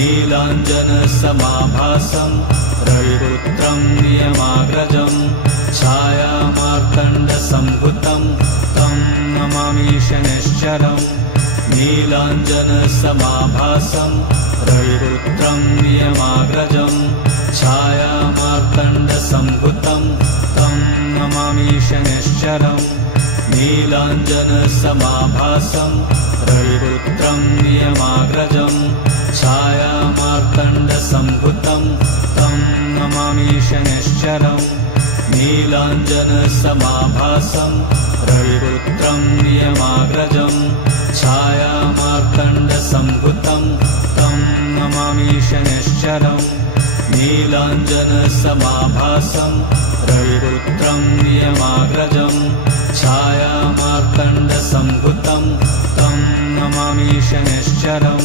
नीलाञ्जनसमाभासं रविपुत्रं नियमाग्रजं छायामार्तण्डसम्भुतं तं नमामि शनैश्चरम् नीलाञ्जनसमाभासं रविपुत्रं नियमाग्रजं छायामार्तण्डसम्भुतं तं नमामि शनैश्चरम् नीलाञ्जनसमाभासं रविपुत्रं नियमाग्रजं छायामार्तण्डसम्भुतं तं नमामि शनैश्चरम् नीलाञ्जनसमाभासं रविपुत्रं नियमाग्रजं छायामार्तण्डसम्भुतं तं नमामि शनैश्चरम् नीलाञ्जनसमाभासं रविपुत्रं नियमाग्रजं छायामार्तण्डसम्भुतं तं नमामि शनैश्चरम्